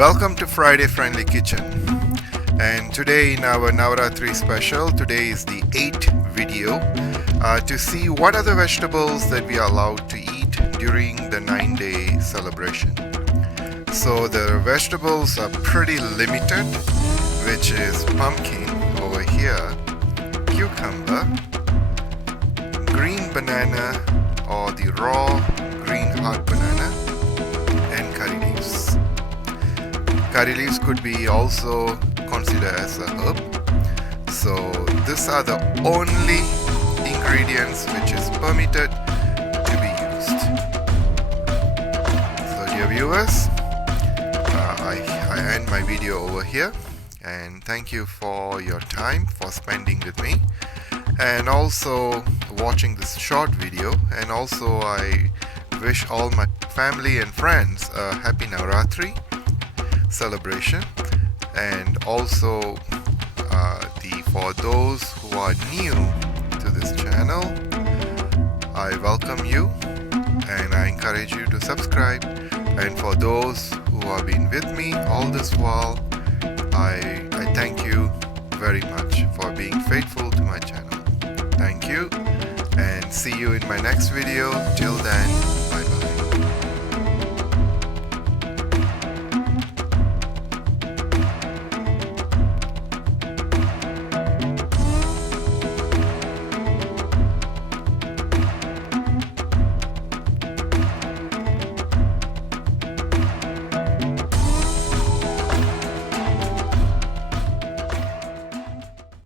Welcome to Friday Friendly Kitchen, and today in our Navratri special, today is the 8th video to see what are the vegetables that we are allowed to eat during the 9-day celebration. So the vegetables are pretty limited, which is pumpkin over here, cucumber, green banana or the raw green hard banana, and curry leaves. Curry leaves could be also considered as a herb. So these are the only ingredients which is permitted to be used. So dear viewers, I end my video over here, and thank you for your time, for spending with me, and also watching this short video. And also I wish all my family and friends a happy Navratri celebration. And also for those who are new to this channel, I welcome you and I encourage you to subscribe. And for those who have been with me all this while, I thank you very much for being faithful to my channel. Thank you, and see you in my next video. Till then, bye bye.